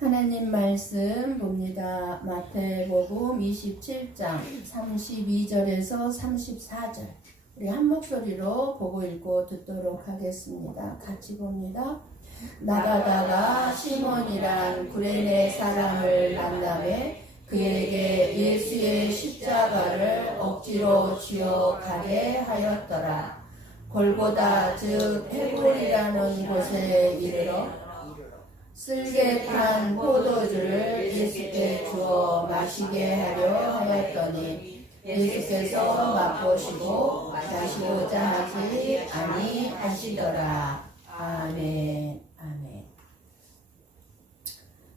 하나님 말씀 봅니다. 마태복음 27장 32절에서 34절. 우리 한 목소리로 보고 읽고 듣도록 하겠습니다. 같이 봅니다. 나가다가 시몬이란 구레네 사람을 만나매 그에게 예수의 십자가를 억지로 쥐어 가게 하였더라. 골고다 즉 헤볼이라는 곳에 이르러 쓸개 탄 포도주를 예수께 주어 마시게 하려 하였더니 예수께서 맛보시고 마시고자 하지 아니하시더라. 아멘. 아멘.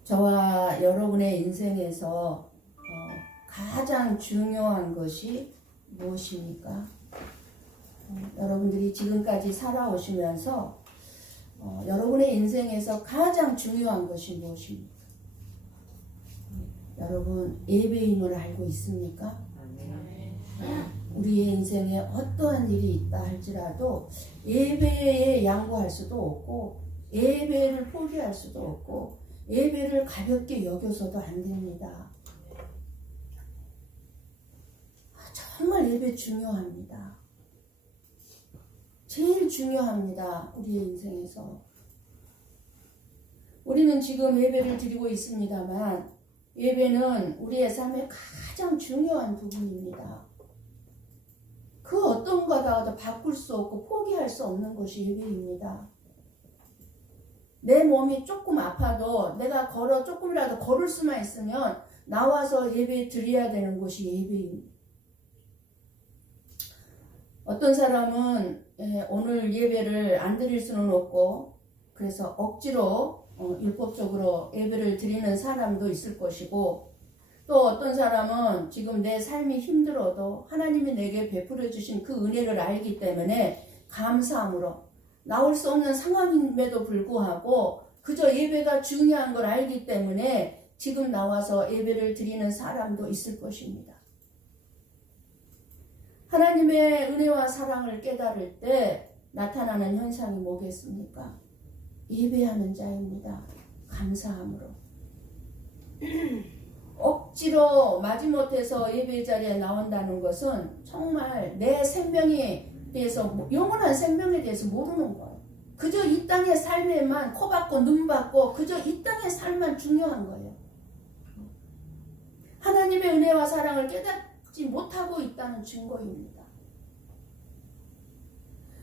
저와 여러분의 인생에서 가장 중요한 것이 무엇입니까? 여러분들이 지금까지 살아오시면서 여러분의 인생에서 가장 중요한 것이 무엇입니까? 여러분 예배임을 알고 있습니까? 우리의 인생에 어떠한 일이 있다 할지라도 예배에 양보할 수도 없고 예배를 포기할 수도 없고 예배를 가볍게 여겨서도 안 됩니다. 정말 예배 중요합니다. 제일 중요합니다. 우리의 인생에서. 우리는 지금 예배를 드리고 있습니다만 예배는 우리의 삶의 가장 중요한 부분입니다. 그 어떤 거라도 바꿀 수 없고 포기할 수 없는 것이 예배입니다. 내 몸이 조금 아파도 내가 조금이라도 걸을 수만 있으면 나와서 예배 드려야 되는 것이 예배입니다. 어떤 사람은 오늘 예배를 안 드릴 수는 없고 그래서 억지로 율법적으로 예배를 드리는 사람도 있을 것이고 또 어떤 사람은 지금 내 삶이 힘들어도 하나님이 내게 베풀어 주신 그 은혜를 알기 때문에 감사함으로 나올 수 없는 상황임에도 불구하고 그저 예배가 중요한 걸 알기 때문에 지금 나와서 예배를 드리는 사람도 있을 것입니다. 하나님의 은혜와 사랑을 깨달을 때 나타나는 현상이 뭐겠습니까? 예배하는 자입니다. 감사함으로. 억지로 마지못해서 예배 자리에 나온다는 것은 정말 내 생명에 대해서, 영원한 생명에 대해서 모르는 거예요. 그저 이 땅의 삶에만 코 박고 눈 박고 그저 이 땅의 삶만 중요한 거예요. 하나님의 은혜와 사랑을 깨닫지 못하고 있다는 증거입니다.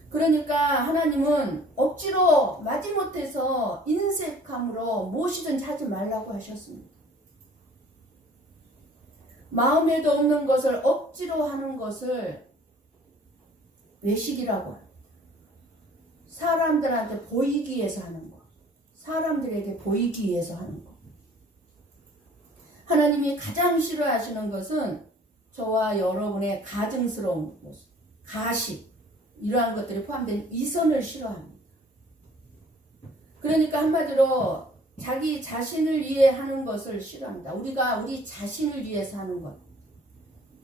그러니까 하나님은 억지로 마지못해서 인색함으로 무엇이든지 하지 말라고 하셨습니다. 마음에도 없는 것을 억지로 하는 것을 외식이라고 합니다. 사람들한테 보이기 위해서 하는 것. 사람들에게 보이기 위해서 하는 것. 하나님이 가장 싫어하시는 것은 저와 여러분의 가증스러운 모습, 가식, 이러한 것들이 포함된 이선을 싫어합니다. 그러니까 한마디로 자기 자신을 위해 하는 것을 싫어합니다. 우리가 우리 자신을 위해서 하는 것.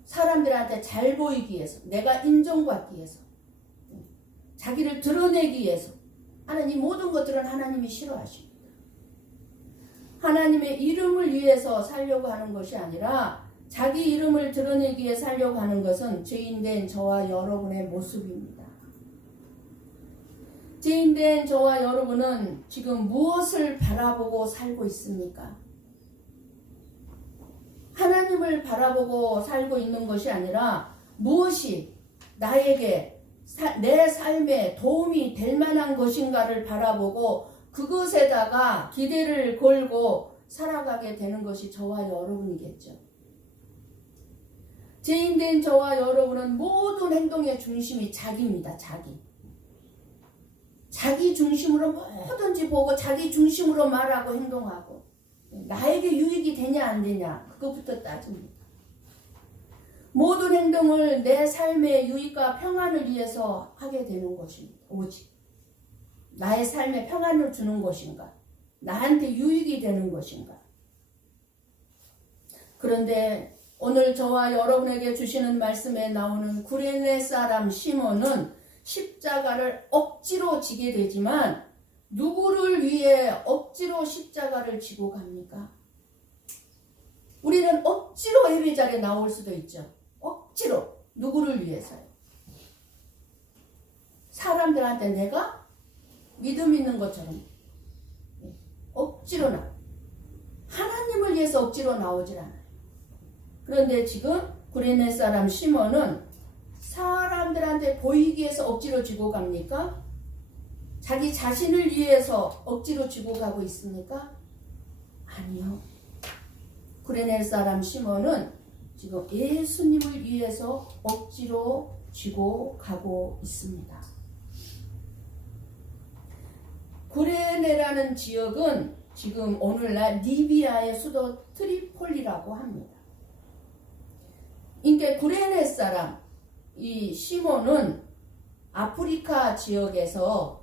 사람들한테 잘 보이기 위해서, 내가 인정받기 위해서, 자기를 드러내기 위해서 하는 이 모든 것들은 하나님이 싫어하십니다. 하나님의 이름을 위해서 살려고 하는 것이 아니라 자기 이름을 드러내기 위해 살려고 하는 것은 죄인된 저와 여러분의 모습입니다. 죄인된 저와 여러분은 지금 무엇을 바라보고 살고 있습니까? 하나님을 바라보고 살고 있는 것이 아니라 무엇이 나에게 내 삶에 도움이 될 만한 것인가를 바라보고 그것에다가 기대를 걸고 살아가게 되는 것이 저와 여러분이겠죠. 죄인된 저와 여러분은 모든 행동의 중심이 자기입니다. 자기 중심으로 뭐든지 보고 자기 중심으로 말하고 행동하고 나에게 유익이 되냐 안 되냐 그것부터 따집니다. 모든 행동을 내 삶의 유익과 평안을 위해서 하게 되는 것입니다. 오직 나의 삶에 평안을 주는 것인가? 나한테 유익이 되는 것인가? 그런데 오늘 저와 여러분에게 주시는 말씀에 나오는 구레네 사람 시몬은 십자가를 억지로 지게 되지만 누구를 위해 억지로 십자가를 지고 갑니까? 우리는 억지로 예배 자리에 나올 수도 있죠. 억지로. 누구를 위해서요? 사람들한테 내가 믿음 있는 것처럼 억지로 하나님을 위해서 억지로 나오질 않아요. 그런데 지금 구레네 사람 시몬은 사람들한테 보이기 위해서 억지로 지고 갑니까? 자기 자신을 위해서 억지로 지고 가고 있습니까? 아니요. 구레네 사람 시몬은 지금 예수님을 위해서 억지로 지고 가고 있습니다. 구레네라는 지역은 지금 오늘날 리비아의 수도 트리폴리라고 합니다. 그러니까 구레네 사람 이 시몬은 아프리카 지역에서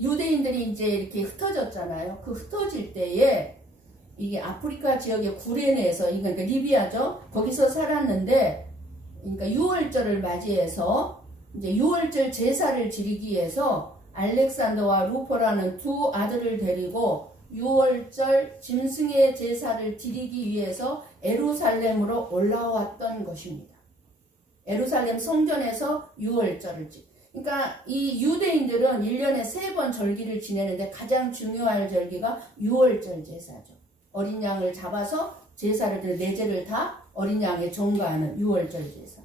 유대인들이 이제 이렇게 흩어졌잖아요. 그 흩어질 때에 이게 아프리카 지역의 구레네에서 그러니까 리비아죠. 거기서 살았는데 그러니까 유월절을 맞이해서 이제 유월절 제사를 지키기 위해서 알렉산더와 루포라는 두 아들을 데리고 유월절 짐승의 제사를 드리기 위해서 예루살렘으로 올라왔던 것입니다. 예루살렘 성전에서 유월절을 그러니까 이 유대인들은 1년에 3번 절기를 지내는데 가장 중요한 절기가 유월절 제사죠. 어린 양을 잡아서 제사를 드려 내제를 다 어린 양에 전가하는 유월절 제사.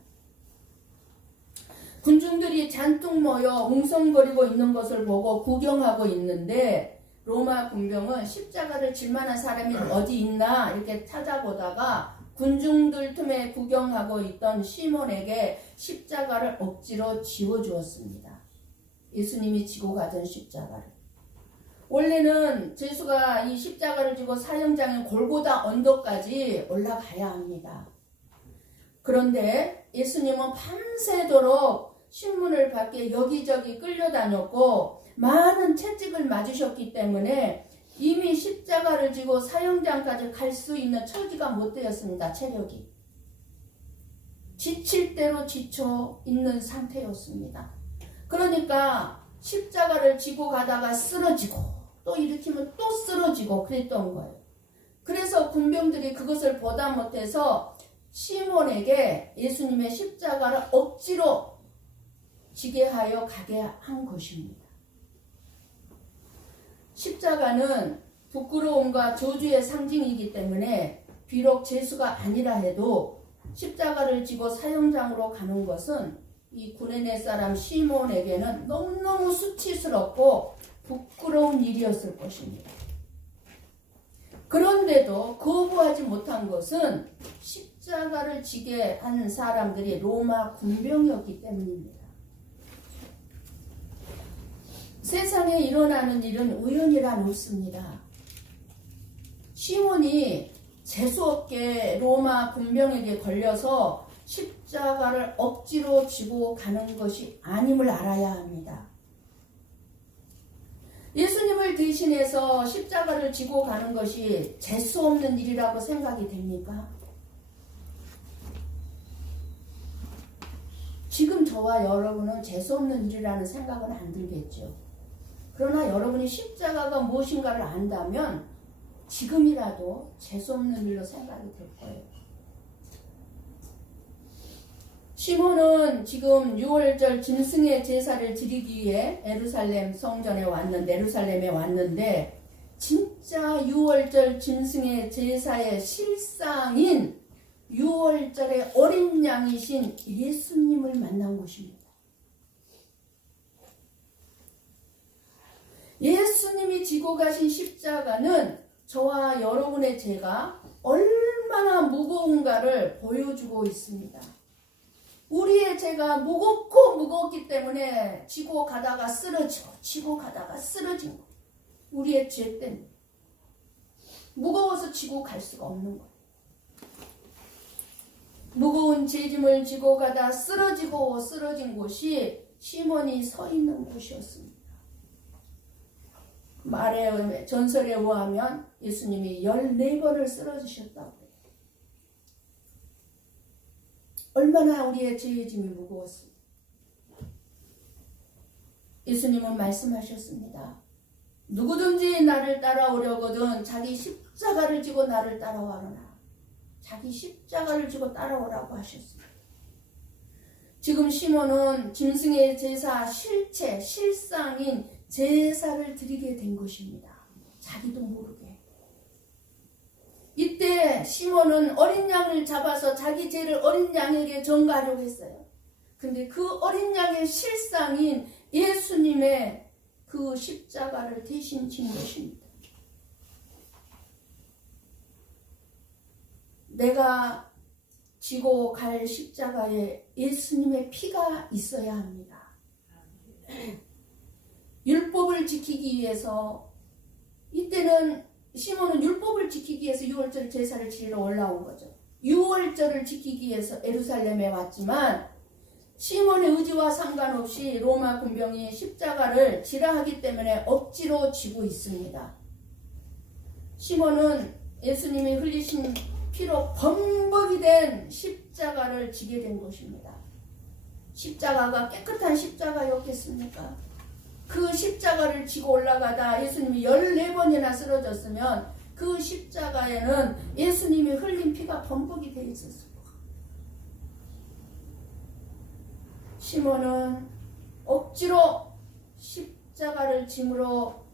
군중들이 잔뜩 모여 웅성거리고 있는 것을 보고 구경하고 있는데 로마 군병은 십자가를 질 만한 사람이 어디 있나 이렇게 찾아보다가 군중들 틈에 구경하고 있던 시몬에게 십자가를 억지로 지워주었습니다. 예수님이 지고 가던 십자가를. 원래는 예수가 이 십자가를 지고 사형장인 골고다 언덕까지 올라가야 합니다. 그런데 예수님은 밤새도록 신문을 밖에 여기저기 끌려다녔고 많은 채찍을 맞으셨기 때문에 이미 십자가를 지고 사형장까지 갈 수 있는 처지가 못 되었습니다. 체력이. 지칠 대로 지쳐 있는 상태였습니다. 그러니까 십자가를 지고 가다가 쓰러지고 또 일으키면 또 쓰러지고 그랬던 거예요. 그래서 군병들이 그것을 보다 못해서 시몬에게 예수님의 십자가를 억지로 지게 하여 가게 한 것입니다. 십자가는 부끄러움과 저주의 상징이기 때문에 비록 예수가 아니라 해도 십자가를 지고 사형장으로 가는 것은 이 구레네 사람 시몬에게는 너무너무 수치스럽고 부끄러운 일이었을 것입니다. 그런데도 거부하지 못한 것은 십자가를 지게 한 사람들이 로마 군병이었기 때문입니다. 세상에 일어나는 일은 우연이란 없습니다. 시몬이 재수없게 로마 군병에게 걸려서 십자가를 억지로 지고 가는 것이 아님을 알아야 합니다. 예수님을 대신해서 십자가를 지고 가는 것이 재수없는 일이라고 생각이 됩니까? 지금 저와 여러분은 재수없는 일이라는 생각은 안 들겠죠. 그러나 여러분이 십자가가 무엇인가를 안다면 지금이라도 재수없는 일로 생각이 될 거예요. 시몬은 지금 유월절 짐승의 제사를 드리기 위해 예루살렘에 왔는데 진짜 유월절 짐승의 제사의 실상인 유월절의 어린 양이신 예수님을 만난 것입니다. 예수님이 지고 가신 십자가는 저와 여러분의 죄가 얼마나 무거운가를 보여주고 있습니다. 우리의 죄가 무겁기 때문에 지고 가다가 쓰러지고 지고 가다가 쓰러진 거. 우리의 죄 때문에. 무거워서 지고 갈 수가 없는 거예요. 무거운 죄짐을 지고 가다 쓰러진 곳이 시몬이 서 있는 곳이었습니다. 전설에 의하면 예수님이 14번을 쓰러지셨다고 해요. 얼마나 우리의 죄의 짐이 무거웠습니까? 예수님은 말씀하셨습니다. 누구든지 나를 따라오려거든 자기 십자가를 지고 나를 따라와라. 자기 십자가를 지고 따라오라고 하셨습니다. 지금 시몬은 짐승의 제사 실체, 실상인 제사를 드리게 된 것입니다. 자기도 모르게. 이때 시몬은 어린 양을 잡아서 자기 죄를 어린 양에게 전가하려고 했어요. 근데 그 어린 양의 실상인 예수님의 그 십자가를 대신 진 것입니다. 내가 지고 갈 십자가에 예수님의 피가 있어야 합니다. 율법을 지키기 위해서, 이때는 시몬은 율법을 지키기 위해서 유월절 제사를 지리러 올라온 거죠. 유월절을 지키기 위해서 예루살렘에 왔지만 시몬의 의지와 상관없이 로마 군병이 십자가를 지라 하기 때문에 억지로 지고 있습니다. 시몬은 예수님이 흘리신 피로 범벅이 된 십자가를 지게 된 것입니다. 십자가가 깨끗한 십자가였겠습니까? 그 십자가를 지고 올라가다 예수님이 14번이나 쓰러졌으면 그 십자가에는 예수님이 흘린 피가 범벅이 되어 있었을 거예요. 시몬은 억지로 십자가를 짐으로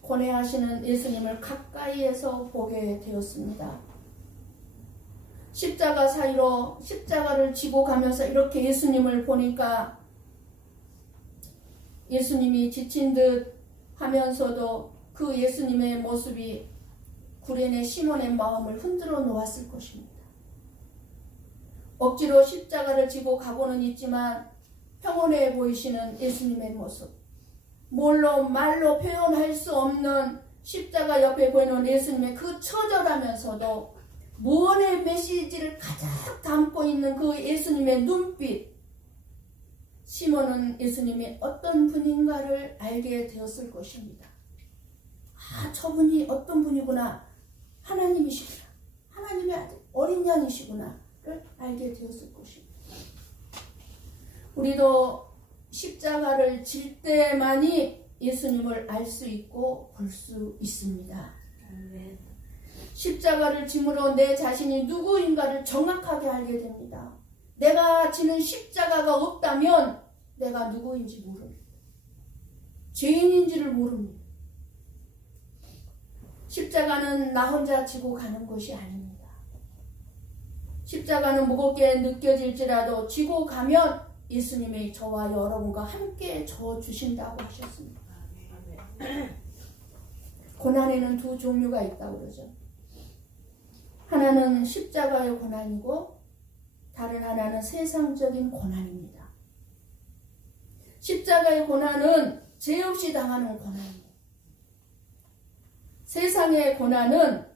고뇌하시는 예수님을 가까이에서 보게 되었습니다. 십자가 사이로 십자가를 지고 가면서 이렇게 예수님을 보니까 예수님이 지친 듯 하면서도 그 예수님의 모습이 구레네 시몬의 마음을 흔들어 놓았을 것입니다. 억지로 십자가를 지고 가고는 있지만 평온해 보이시는 예수님의 모습, 말로 표현할 수 없는 십자가 옆에 보이는 예수님의 그 처절하면서도 무언의 메시지를 가득 담고 있는 그 예수님의 눈빛, 시몬은 예수님이 어떤 분인가를 알게 되었을 것입니다. 아, 저분이 어떤 분이구나. 하나님이시구나. 하나님의 아들, 어린 양이시구나를 알게 되었을 것입니다. 우리도 십자가를 질 때만이 예수님을 알 수 있고 볼 수 있습니다. 십자가를 짐으로 내 자신이 누구인가를 정확하게 알게 됩니다. 내가 지는 십자가가 없다면 내가 누구인지 모릅니다. 죄인인지를 모릅니다. 십자가는 나 혼자 지고 가는 것이 아닙니다. 십자가는 무겁게 느껴질지라도 지고 가면 예수님이 저와 여러분과 함께 져주신다고 하셨습니다. 고난에는 두 종류가 있다고 그러죠. 하나는 십자가의 고난이고 다른 하나는 세상적인 고난입니다. 십자가의 고난은 죄 없이 당하는 고난입니다. 세상의 고난은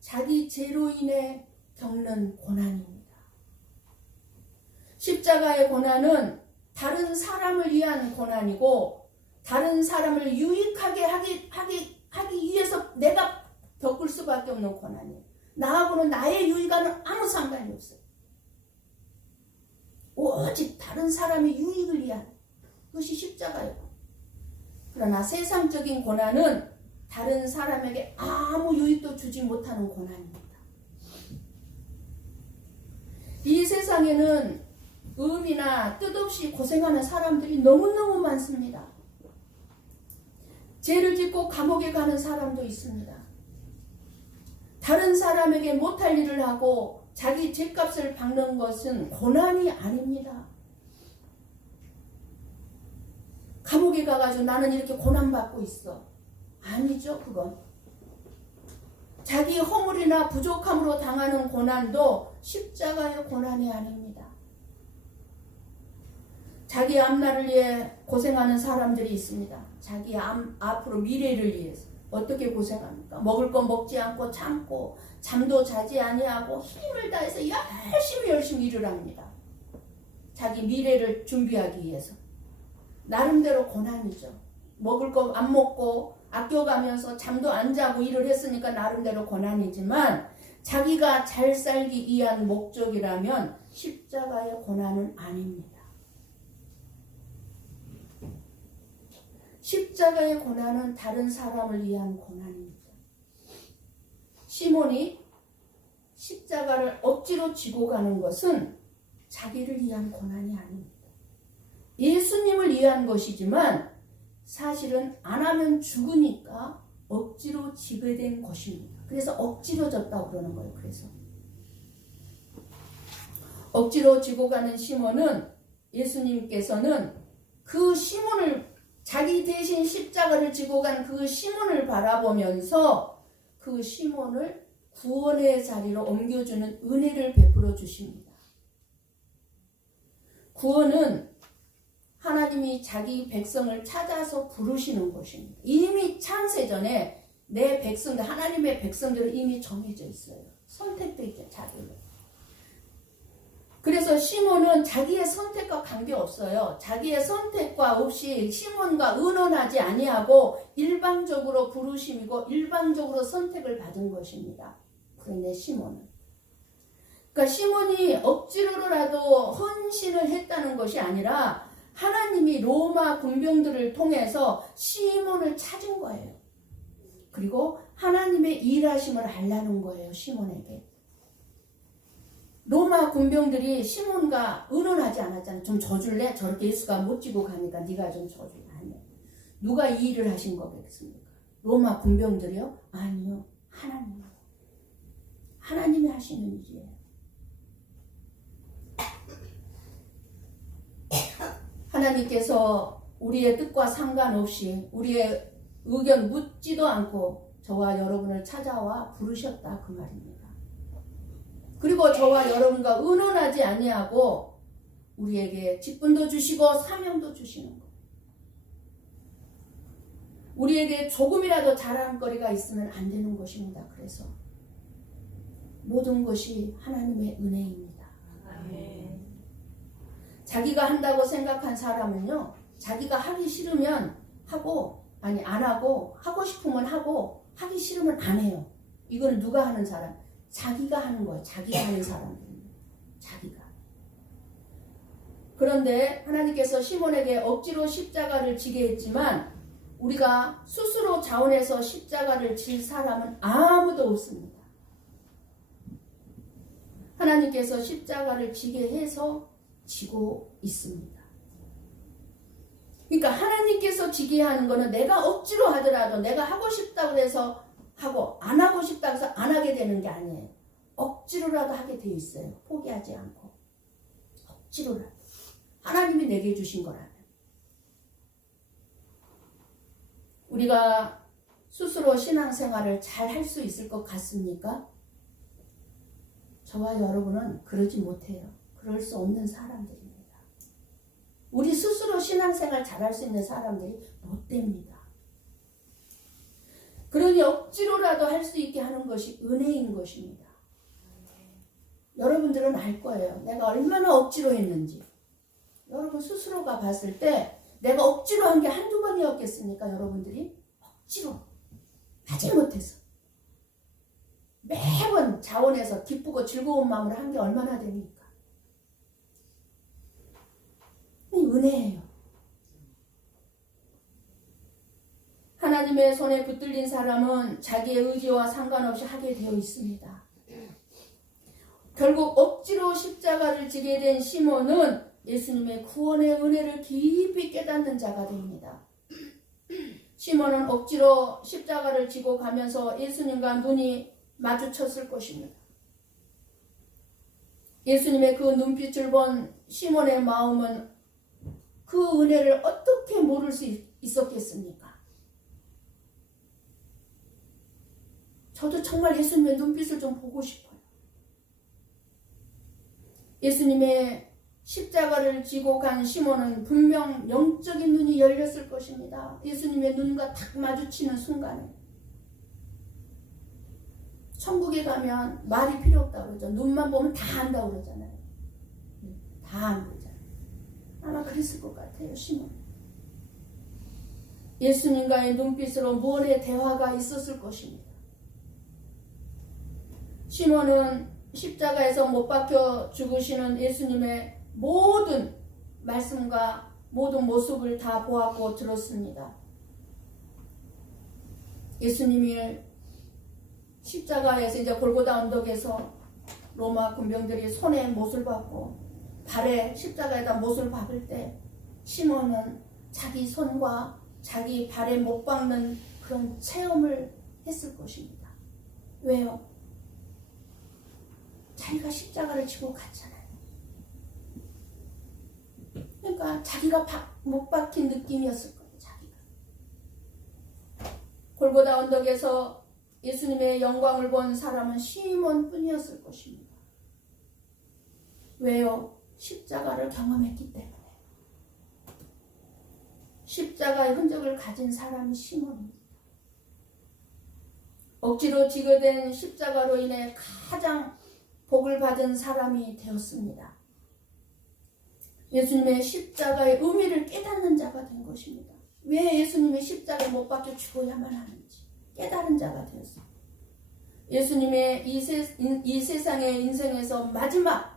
자기 죄로 인해 겪는 고난입니다. 십자가의 고난은 다른 사람을 위한 고난이고 다른 사람을 유익하게 하기 위해서 내가 겪을 수밖에 없는 고난이에요. 나하고는 나의 유익과는 아무 상관이 없어요. 오직 다른 사람의 유익을 위한 그것이 십자가예요. 그러나 세상적인 고난은 다른 사람에게 아무 유익도 주지 못하는 고난입니다. 이 세상에는 의미나 뜻없이 고생하는 사람들이 너무너무 많습니다. 죄를 짓고 감옥에 가는 사람도 있습니다. 다른 사람에게 못할 일을 하고 자기 죄값을 받는 것은 고난이 아닙니다. 감옥에 가가지고 나는 이렇게 고난받고 있어. 아니죠, 그건. 자기 허물이나 부족함으로 당하는 고난도 십자가의 고난이 아닙니다. 자기 앞날을 위해 고생하는 사람들이 있습니다. 자기 앞으로 미래를 위해서. 어떻게 고생합니까? 먹을 거 먹지 않고 참고 잠도 자지 아니하고 힘을 다해서 열심히 일을 합니다. 자기 미래를 준비하기 위해서. 나름대로 고난이죠. 먹을 거 안 먹고 아껴가면서 잠도 안 자고 일을 했으니까 나름대로 고난이지만 자기가 잘 살기 위한 목적이라면 십자가의 고난은 아닙니다. 십자가의 고난은 다른 사람을 위한 고난입니다. 시몬이 십자가를 억지로 지고 가는 것은 자기를 위한 고난이 아닙니다. 예수님을 위한 것이지만 사실은 안 하면 죽으니까 억지로 지게 된 것입니다. 그래서 억지로 졌다고 그러는 거예요. 그래서 억지로 지고 가는 시몬은 예수님께서는 그 시몬을 자기 대신 십자가를 지고 간 그 시몬을 바라보면서 그 시몬을 구원의 자리로 옮겨주는 은혜를 베풀어 주십니다. 구원은 하나님이 자기 백성을 찾아서 부르시는 것입니다. 이미 창세전에 내 백성들, 하나님의 백성들은 이미 정해져 있어요. 선택돼 있죠, 자기는. 그래서 시몬은 자기의 선택과 관계없어요. 자기의 선택과 없이 시몬과 의논하지 아니하고 일방적으로 부르심이고 일방적으로 선택을 받은 것입니다. 그런데 시몬은. 그러니까 시몬이 억지로라도 헌신을 했다는 것이 아니라 하나님이 로마 군병들을 통해서 시몬을 찾은 거예요. 그리고 하나님의 일하심을 알라는 거예요. 시몬에게. 로마 군병들이 시몬과 의논하지 않았잖아요. 좀 져줄래? 저렇게 예수가 못 지고 가니까 네가 좀 져줄래? 아니요. 누가 이 일을 하신 거겠습니까? 로마 군병들이요? 아니요. 하나님. 하나님이 하시는 일이에요. 하나님께서 우리의 뜻과 상관없이 우리의 의견 묻지도 않고 저와 여러분을 찾아와 부르셨다 그 말입니다. 그리고 저와 여러분과 의논하지 아니하고 우리에게 직분도 주시고 사명도 주시는 거예요. 우리에게 조금이라도 자랑거리가 있으면 안 되는 것입니다. 그래서 모든 것이 하나님의 은혜입니다. 아멘. 자기가 한다고 생각한 사람은요, 자기가 하기 싫으면 하고, 아니 안 하고, 하고 싶으면 하고, 하기 싫으면 안 해요. 이거는 누가 하는 사람? 자기가 하는 거예요. 자기가 하는 사람들입니다. 자기가. 그런데 하나님께서 시몬에게 억지로 십자가를 지게 했지만 우리가 스스로 자원해서 십자가를 질 사람은 아무도 없습니다. 하나님께서 십자가를 지게 해서 지고 있습니다. 그러니까 하나님께서 지게 하는 거는 내가 억지로 하더라도 내가 하고 싶다고 해서 하고 안 하고 싶다고 해서 안 하게 되는 게 아니에요. 억지로라도 하게 돼 있어요. 포기하지 않고. 억지로라도. 하나님이 내게 주신 거라면. 우리가 스스로 신앙생활을 잘 할 수 있을 것 같습니까? 저와 여러분은 그러지 못해요. 그럴 수 없는 사람들입니다. 우리 스스로 신앙생활 잘할 수 있는 사람들이 못 됩니다. 그러니 억지로라도 할 수 있게 하는 것이 은혜인 것입니다. 여러분들은 알 거예요. 내가 얼마나 억지로 했는지. 여러분 스스로가 봤을 때 내가 억지로 한 게 한두 번이었겠습니까? 여러분들이 억지로 하지 못해서 매번 자원해서 기쁘고 즐거운 마음으로 한 게 얼마나 됩니까? 이 은혜예요. 하나님의 손에 붙들린 사람은 자기의 의지와 상관없이 하게 되어 있습니다. 결국 억지로 십자가를 지게 된 시몬은 예수님의 구원의 은혜를 깊이 깨닫는 자가 됩니다. 시몬은 억지로 십자가를 지고 가면서 예수님과 눈이 마주쳤을 것입니다. 예수님의 그 눈빛을 본 시몬의 마음은 그 은혜를 어떻게 모를 수 있었겠습니까? 저도 정말 예수님의 눈빛을 좀 보고 싶어요. 예수님의 십자가를 지고 간 시몬은 분명 영적인 눈이 열렸을 것입니다. 예수님의 눈과 딱 마주치는 순간에. 천국에 가면 말이 필요 없다고 그러죠. 눈만 보면 다 안다고 그러잖아요. 다 안 그러잖아요. 아마 그랬을 것 같아요, 시몬. 예수님과의 눈빛으로 무언의 대화가 있었을 것입니다. 시몬은 십자가에서 못 박혀 죽으시는 예수님의 모든 말씀과 모든 모습을 다 보았고 들었습니다. 예수님이 십자가에서 이제 골고다 언덕에서 로마 군병들이 손에 못을 박고 발에 십자가에다 못을 박을 때 시몬은 자기 손과 자기 발에 못 박는 그런 체험을 했을 것입니다. 왜요? 자기가 십자가를 지고 갔잖아요. 그러니까 자기가 못 박힌 느낌이었을 거예요. 자기가. 골고다 언덕에서 예수님의 영광을 본 사람은 시몬뿐이었을 것입니다. 왜요? 십자가를 경험했기 때문에. 십자가의 흔적을 가진 사람이 시몬입니다. 억지로 지게 된 십자가로 인해 가장 복을 받은 사람이 되었습니다. 예수님의 십자가의 의미를 깨닫는 자가 된 것입니다. 왜 예수님의 십자가에 못 박혀 죽어야만 하는지 깨달은 자가 되었습니다. 예수님의 이 세상의 인생에서 마지막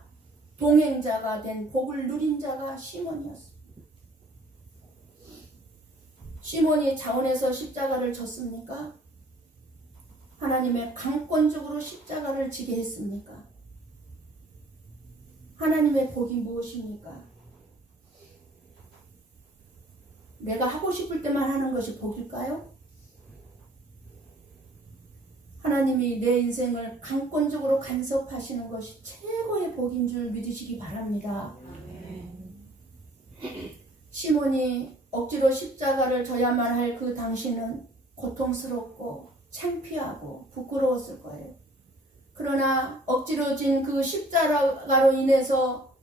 동행자가 된 복을 누린 자가 시몬이었습니다. 시몬이 자원에서 십자가를 졌습니까? 하나님의 강권적으로 십자가를 지게 했습니까? 하나님의 복이 무엇입니까? 내가 하고 싶을 때만 하는 것이 복일까요? 하나님이 내 인생을 강권적으로 간섭하시는 것이 최고의 복인 줄 믿으시기 바랍니다. 시몬이 억지로 십자가를 져야만 할 그 당시는 고통스럽고 창피하고 부끄러웠을 거예요. 그러나 억지로 진 그 십자가로 인해서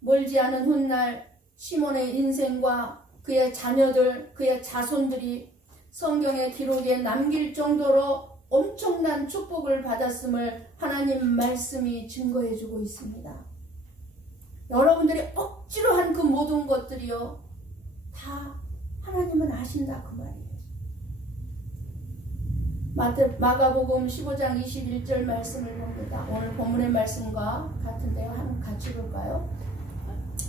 멀지 않은 훗날 시몬의 인생과 그의 자녀들, 그의 자손들이 성경의 기록에 남길 정도로 엄청난 축복을 받았음을 하나님 말씀이 증거해주고 있습니다. 여러분들이 억지로 한 그 모든 것들이요 다 하나님은 아신다 그 말이에요. 마가복음 15장 21절 말씀을 봅니다. 오늘 본문의 말씀과 같은데요. 한번 같이 볼까요?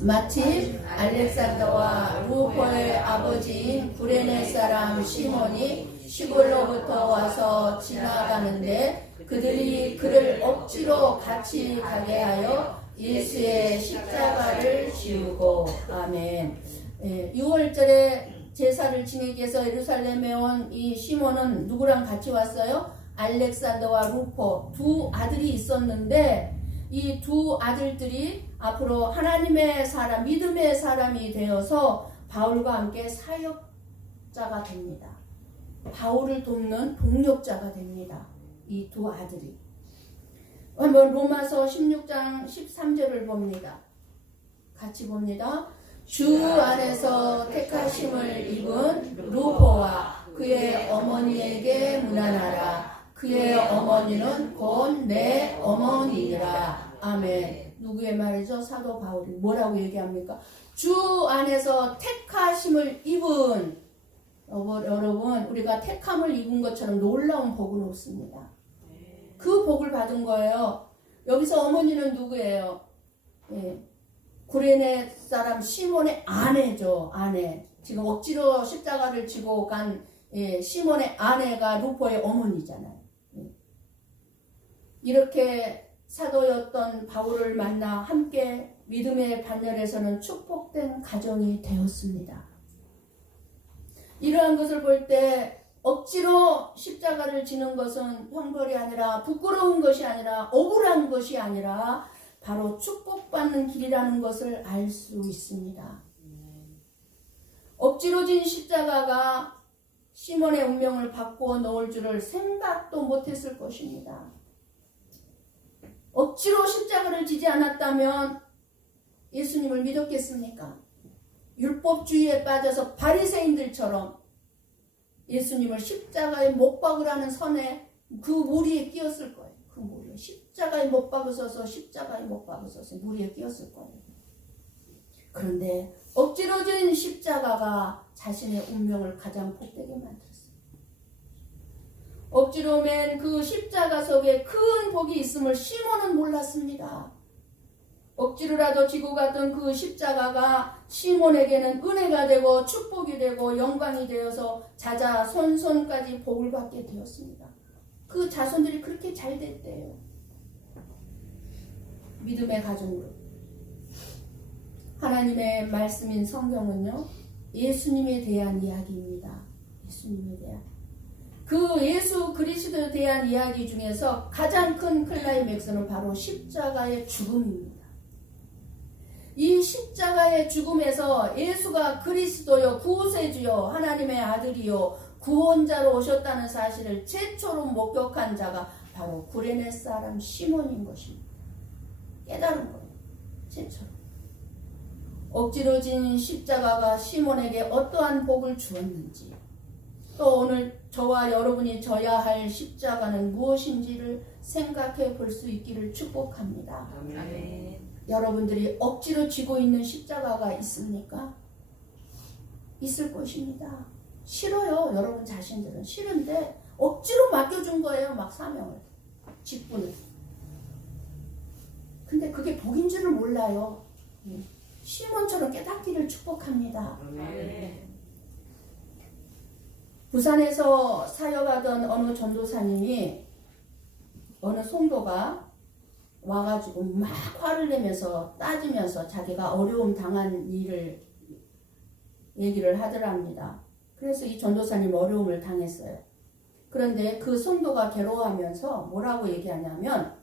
마침 알렉산더와 루포의 아버지인 구레네 사람 시몬이 시골로부터 와서 지나가는데 그들이 그를 억지로 같이 가게 하여 예수의 십자가를 지우고. 아멘. 6월절에 제사를 지내기 위해서 예루살렘에 온 이 시몬은 누구랑 같이 왔어요? 알렉산더와 루포 두 아들이 있었는데 이 두 아들들이 앞으로 하나님의 사람, 믿음의 사람이 되어서 바울과 함께 사역자가 됩니다. 바울을 돕는 동력자가 됩니다. 이 두 아들이. 한번 로마서 16장 13절을 봅니다. 같이 봅니다. 주 안에서 택하심을 입은 루포와 그의 어머니에게 문안하라. 그의 어머니는 곧 내 어머니니라. 아멘. 누구의 말이죠? 사도 바울이 뭐라고 얘기합니까? 주 안에서 택하심을 입은. 여러분, 우리가 택함을 입은 것처럼 놀라운 복은 없습니다. 그 복을 받은 거예요. 여기서 어머니는 누구예요? 구레네 사람 시몬의 아내죠. 아내. 지금 억지로 십자가를 지고 간 시몬의 아내가 루포의 어머니잖아요. 이렇게 사도였던 바울을 만나 함께 믿음의 반열에서는 축복된 가정이 되었습니다. 이러한 것을 볼 때 억지로 십자가를 지는 것은 형벌이 아니라 부끄러운 것이 아니라 억울한 것이 아니라 바로 축복받는 길이라는 것을 알 수 있습니다. 억지로 진 십자가가 시몬의 운명을 바꾸어 놓을 줄을 생각도 못했을 것입니다. 억지로 십자가를 지지 않았다면 예수님을 믿었겠습니까? 율법주의에 빠져서 바리새인들처럼 예수님을 십자가에 못 박으라는 선에 그 무리에 끼었을 거예요. 그 무리에 십자가에 못 박으셔서 십자가에 못 박으셔서 무리에 끼었을 거예요. 그런데 억지로 진 십자가가 자신의 운명을 가장 복되게 만들었어요. 억지로 맨 그 십자가 속에 큰 복이 있음을 시몬은 몰랐습니다. 억지로라도 지고 갔던 그 십자가가 시몬에게는 은혜가 되고 축복이 되고 영광이 되어서 자자손손까지 복을 받게 되었습니다. 그 자손들이 그렇게 잘 됐대요. 믿음의 가정으로. 하나님의 말씀인 성경은요, 예수님에 대한 이야기입니다. 예수님에 대한. 그 예수 그리스도에 대한 이야기 중에서 가장 큰 클라이맥스는 바로 십자가의 죽음입니다. 이 십자가의 죽음에서 예수가 그리스도요, 구세주요, 하나님의 아들이요, 구원자로 오셨다는 사실을 최초로 목격한 자가 바로 구레네 사람 시몬인 것입니다. 깨달은 거예요. 최초로. 억지로 진 십자가가 시몬에게 어떠한 복을 주었는지, 또 오늘 저와 여러분이 져야 할 십자가는 무엇인지를 생각해 볼 수 있기를 축복합니다. 아멘. 여러분들이 억지로 쥐고 있는 십자가가 있습니까? 있을 것입니다. 싫어요. 여러분 자신들은 싫은데 억지로 맡겨준 거예요. 막 사명을, 직분을. 근데 그게 복인 줄을 몰라요. 시몬처럼 깨닫기를 축복합니다. 아멘. 부산에서 사역하던 어느 전도사님이 어느 성도가 와가지고 막 화를 내면서 따지면서 자기가 어려움 당한 일을 얘기를 하더랍니다. 그래서 이 전도사님 어려움을 당했어요. 그런데 그 성도가 괴로워하면서 뭐라고 얘기하냐면,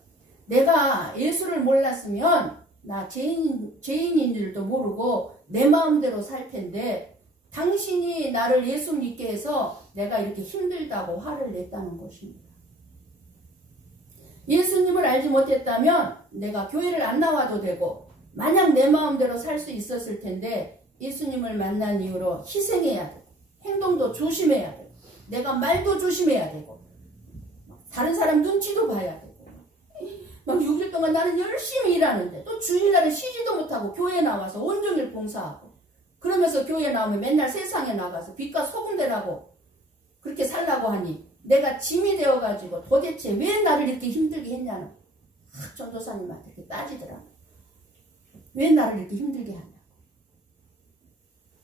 내가 예수를 몰랐으면 나 죄인인 줄도 모르고 내 마음대로 살 텐데 당신이 나를 예수 믿게 해서 내가 이렇게 힘들다고 화를 냈다는 것입니다. 예수님을 알지 못했다면 내가 교회를 안 나와도 되고 만약 내 마음대로 살 수 있었을 텐데 예수님을 만난 이후로 희생해야 되고 행동도 조심해야 되고 내가 말도 조심해야 되고 다른 사람 눈치도 봐야 되고 막 6일 동안 나는 열심히 일하는데 또 주일날에 쉬지도 못하고 교회에 나와서 온종일 봉사하고 그러면서 교회에 나오면 맨날 세상에 나가서 빛과 소금 되라고 그렇게 살라고 하니 내가 짐이 되어가지고 도대체 왜 나를 이렇게 힘들게 했냐는 전도사님한테 이렇게 따지더라. 왜 나를 이렇게 힘들게 하냐고.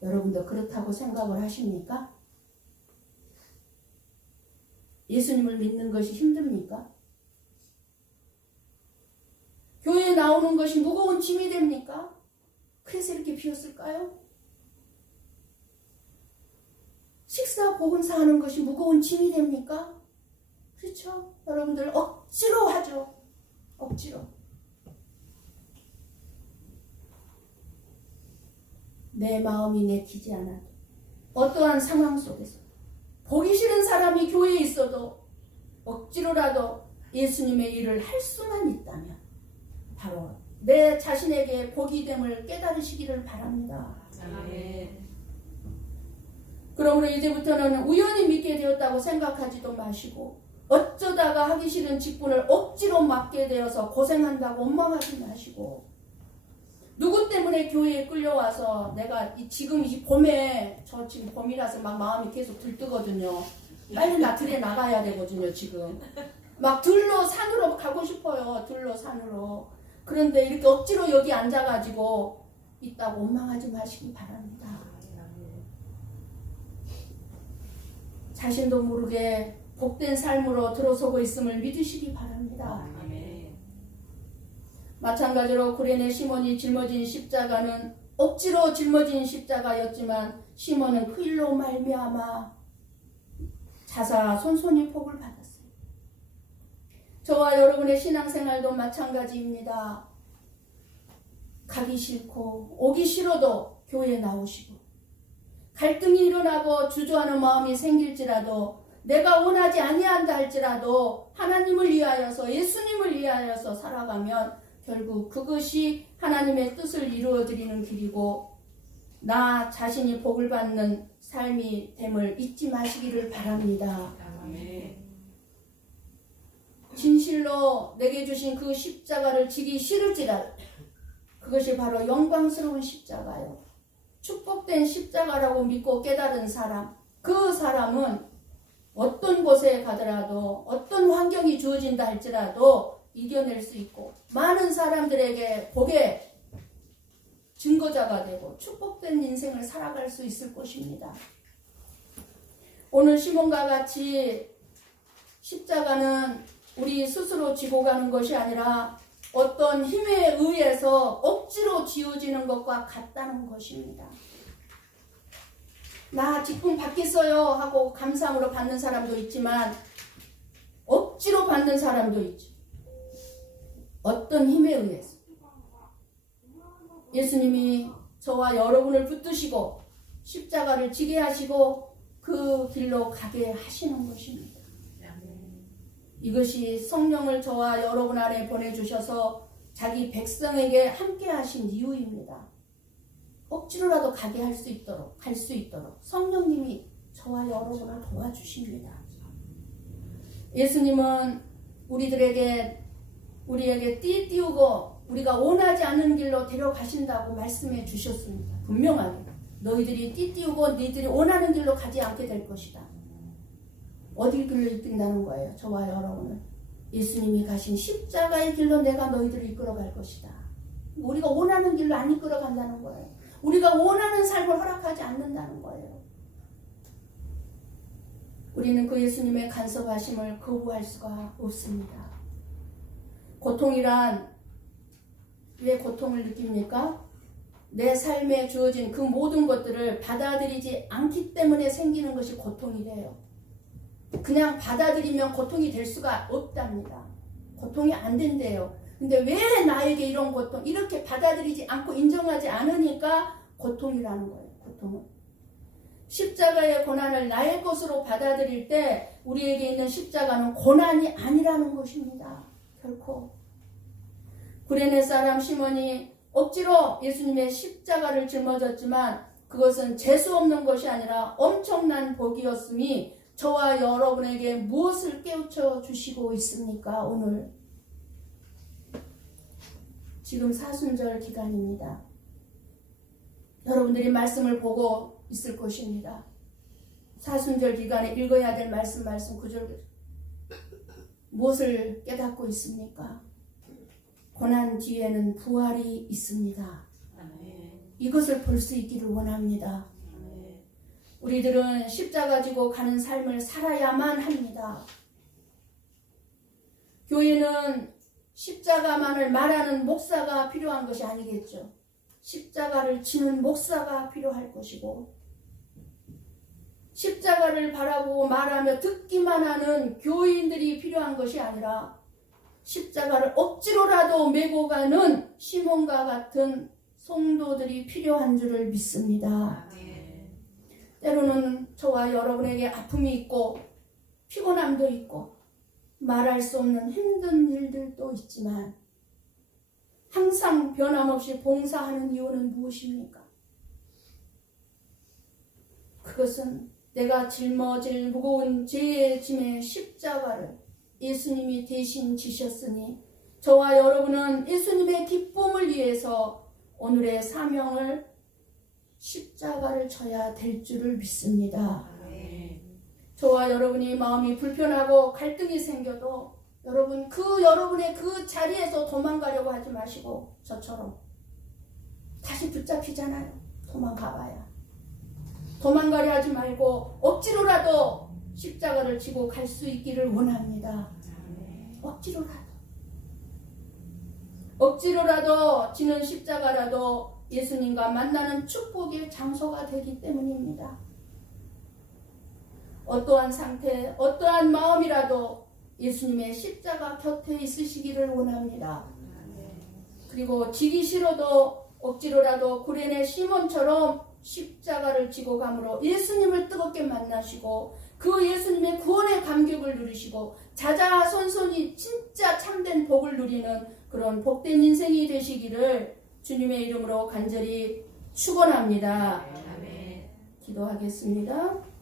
여러분도 그렇다고 생각을 하십니까? 예수님을 믿는 것이 힘듭니까? 교회에 나오는 것이 무거운 짐이 됩니까? 그래서 이렇게 비웠을까요? 식사 보금사 하는 것이 무거운 짐이 됩니까? 그렇죠? 여러분들 억지로 하죠. 억지로. 내 마음이 내키지 않아도 어떠한 상황 속에서 보기 싫은 사람이 교회에 있어도 억지로라도 예수님의 일을 할 수만 있다면 바로 내 자신에게 복이 됨을 깨달으시기를 바랍니다. 아멘. 그러므로 이제부터는 우연히 믿게 되었다고 생각하지도 마시고 어쩌다가 하기 싫은 직분을 억지로 맡게 되어서 고생한다고 원망하지 마시고 누구 때문에 교회에 끌려와서 내가 지금 이 봄에 저 지금 봄이라서 막 마음이 계속 들뜨거든요. 빨리 나 들에 나가야 되거든요. 지금 막 들로 산으로 가고 싶어요. 들로 산으로. 그런데 이렇게 억지로 여기 앉아가지고 있다고 원망하지 마시기 바랍니다. 자신도 모르게 복된 삶으로 들어서고 있음을 믿으시기 바랍니다. 아멘. 마찬가지로 구레네 시몬이 짊어진 십자가는 억지로 짊어진 십자가였지만 시몬은 그 일로 말미암아 자자손손이 복을 받았어요. 저와 여러분의 신앙생활도 마찬가지입니다. 가기 싫고 오기 싫어도 교회에 나오시고 갈등이 일어나고 주저하는 마음이 생길지라도 내가 원하지 아니한다 할지라도 하나님을 위하여서 예수님을 위하여서 살아가면 결국 그것이 하나님의 뜻을 이루어드리는 길이고 나 자신이 복을 받는 삶이 됨을 잊지 마시기를 바랍니다. 아멘. 진실로 내게 주신 그 십자가를 지기 싫을지라도 그것이 바로 영광스러운 십자가요. 축복된 십자가라고 믿고 깨달은 사람, 그 사람은 어떤 곳에 가더라도 어떤 환경이 주어진다 할지라도 이겨낼 수 있고 많은 사람들에게 복의 증거자가 되고 축복된 인생을 살아갈 수 있을 것입니다. 오늘 시몬과 같이 십자가는 우리 스스로 지고 가는 것이 아니라 어떤 힘에 의해서 억지로 지어지는 것과 같다는 것입니다. 나 직분 받겠어요 하고 감사함으로 받는 사람도 있지만 억지로 받는 사람도 있지. 어떤 힘에 의해서. 예수님이 저와 여러분을 붙드시고 십자가를 지게 하시고 그 길로 가게 하시는 것입니다. 이것이 성령을 저와 여러분 안에 보내주셔서 자기 백성에게 함께 하신 이유입니다. 억지로라도 가게 할 수 있도록, 갈 수 있도록 성령님이 저와 여러분을 도와주십니다. 예수님은 우리에게 띄우고 우리가 원하지 않는 길로 데려가신다고 말씀해 주셨습니다. 분명하게. 너희들이 띄우고 너희들이 원하는 길로 가지 않게 될 것이다. 어디 길로 이끈다는 거예요? 저와 여러분을. 예수님이 가신 십자가의 길로 내가 너희들을 이끌어갈 것이다. 우리가 원하는 길로 안 이끌어간다는 거예요. 우리가 원하는 삶을 허락하지 않는다는 거예요. 우리는 그 예수님의 간섭하심을 거부할 수가 없습니다. 고통이란 왜 고통을 느낍니까? 내 삶에 주어진 그 모든 것들을 받아들이지 않기 때문에 생기는 것이 고통이래요. 그냥 받아들이면 고통이 될 수가 없답니다. 고통이 안 된대요. 근데 왜 나에게 이런 고통, 이렇게 받아들이지 않고 인정하지 않으니까 고통이라는 거예요. 고통은. 십자가의 고난을 나의 것으로 받아들일 때 우리에게 있는 십자가는 고난이 아니라는 것입니다. 결코. 구레네 사람 시몬이 억지로 예수님의 십자가를 짊어졌지만 그것은 재수 없는 것이 아니라 엄청난 복이었음이 저와 여러분에게 무엇을 깨우쳐 주시고 있습니까? 오늘 지금 사순절 기간입니다. 여러분들이 말씀을 보고 있을 것입니다. 사순절 기간에 읽어야 될 말씀 구절 무엇을 깨닫고 있습니까? 고난 뒤에는 부활이 있습니다. 이것을 볼 수 있기를 원합니다. 우리들은 십자가 지고 가는 삶을 살아야만 합니다. 교회는 십자가만을 말하는 목사가 필요한 것이 아니겠죠. 십자가를 지는 목사가 필요할 것이고 십자가를 바라보고 말하며 듣기만 하는 교인들이 필요한 것이 아니라 십자가를 억지로라도 메고 가는 시몬과 같은 성도들이 필요한 줄을 믿습니다. 때로는 저와 여러분에게 아픔이 있고 피곤함도 있고 말할 수 없는 힘든 일들도 있지만 항상 변함없이 봉사하는 이유는 무엇입니까? 그것은 내가 짊어질 무거운 죄의 짐의 십자가를 예수님이 대신 지셨으니 저와 여러분은 예수님의 기쁨을 위해서 오늘의 사명을 십자가를 져야 될 줄을 믿습니다. 저와 여러분이 마음이 불편하고 갈등이 생겨도 여러분의 그 자리에서 도망가려고 하지 마시고 저처럼 다시 붙잡히잖아요. 도망가봐야. 도망가려 하지 말고 억지로라도 십자가를 지고 갈 수 있기를 원합니다. 억지로라도 지는 십자가라도 예수님과 만나는 축복의 장소가 되기 때문입니다. 어떠한 상태, 어떠한 마음이라도 예수님의 십자가 곁에 있으시기를 원합니다. 그리고 지기 싫어도 억지로라도 구레네 시몬처럼 십자가를 지고 감으로 예수님을 뜨겁게 만나시고 그 예수님의 구원의 감격을 누리시고 자자손손이 진짜 참된 복을 누리는 그런 복된 인생이 되시기를 주님의 이름으로 간절히 축원합니다. 기도하겠습니다.